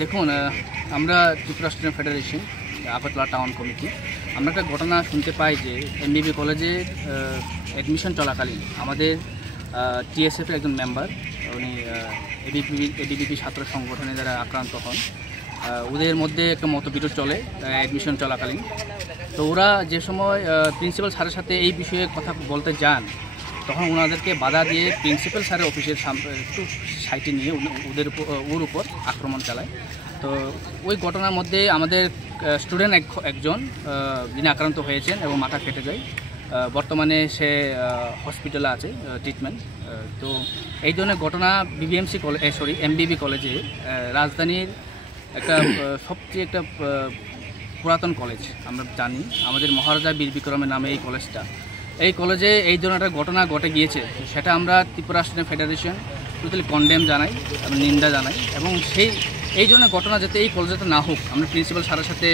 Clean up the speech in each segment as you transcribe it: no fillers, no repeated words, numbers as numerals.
দেখুন, আমরা Tripura student federation Agartala town committee আমরা একটা ঘটনা শুনতে পাই যে এমবিবি কলেজের অ্যাডমিশন চলাকালীন আমাদের টিএসএফের একজন মেম্বার, উনি এবিভিপি ছাত্র সংগঠনে যারা আক্রান্ত হন, ওদের মধ্যে একটা মতবিরোধ চলে অ্যাডমিশন চলাকালীন। তো ওরা যে সময় প্রিন্সিপাল স্যারের সাথে এই বিষয়ে কথা বলতে যান, তখন ওনাদেরকে বাধা দিয়ে প্রিন্সিপাল স্যারের অফিসের একটু সাইটে নিয়ে ওর উপর আক্রমণ চালায়। তো ওই ঘটনার মধ্যে আমাদের স্টুডেন্ট একজন যিনি আক্রান্ত হয়েছেন এবং মাথা ফেটে যায়, বর্তমানে সে হসপিটালে আছে ট্রিটমেন্ট। তো এই ধরনের ঘটনা এমবিবি কলেজে, রাজধানীর একটা সবচেয়ে একটা পুরাতন কলেজ আমরা জানি, আমাদের মহারাজা বীর বিক্রমের নামে এই কলেজটা। এই কলেজে এই ধরনের একটা ঘটনা ঘটে গিয়েছে, সেটা আমরা Tripura student federation totally condemn জানাই এবং নিন্দা জানাই। এবং এই ধরনের ঘটনা যাতে এই কলেজেতে না হোক, আমরা প্রিন্সিপাল স্যারের সাথে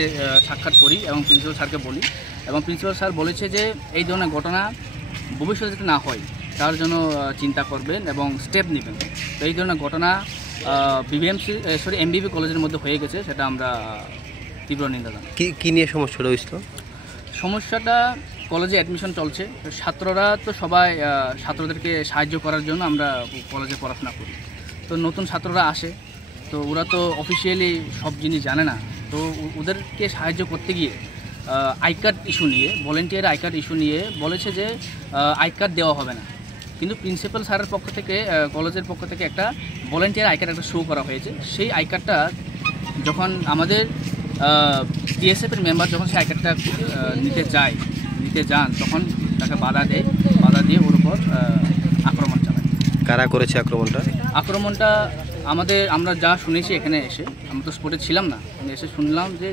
সাক্ষাৎ করি এবং প্রিন্সিপাল স্যারকে বলি, এবং প্রিন্সিপাল স্যার বলেছে যে এই ধরনের ঘটনা ভবিষ্যতে যাতে না হয় তার জন্য চিন্তা করবেন এবং স্টেপ নেবেন। তো এই ধরনের ঘটনা এমবিবি কলেজের মধ্যে হয়ে গেছে, সেটা আমরা তীব্র নিন্দা জানাই। কী নিয়ে সমস্যাটা হয়েছিল? সমস্যাটা কলেজে অ্যাডমিশন চলছে, ছাত্ররা তো সবাই ছাত্রদেরকে সাহায্য করার জন্য আমরা কলেজে পড়াশোনা করি। তো নতুন ছাত্ররা আসে, তো ওরা তো অফিসিয়ালি সব জিনিস জানে না, তো ওদেরকে সাহায্য করতে গিয়ে আই কার্ড ইস্যু নিয়ে, ভলেন্টিয়ার আই কার্ড ইস্যু নিয়ে বলেছে যে আই কার্ড দেওয়া হবে না। কিন্তু প্রিন্সিপাল স্যারের পক্ষ থেকে, কলেজের পক্ষ থেকে একটা ভলেন্টিয়ার আই কার্ড একটা শো করা হয়েছে। সেই আই কার্ডটা যখন আমাদের টিএসএফের মেম্বার যখন সেই আই কার্ডটা নিতে যান, তখন তাকে বাধা দিয়ে ওর উপর আক্রমণ চালায়। কারা করেছে আক্রমণটা? আমরা যা শুনেছি এখানে এসে, আমরা তো স্পটে ছিলাম না, এসে শুনলাম যে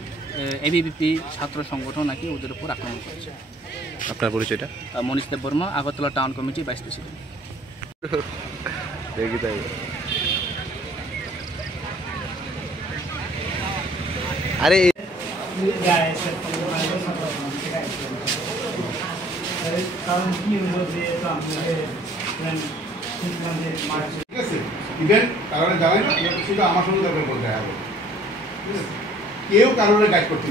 এবিভিপি ছাত্র সংগঠন নাকি ওদের উপর আক্রমণ করেছে। আপনার পরিচয়টা? Manish Dev Barma, Agartala town committee vice president. আরে কেউ কারোর গাইড করতে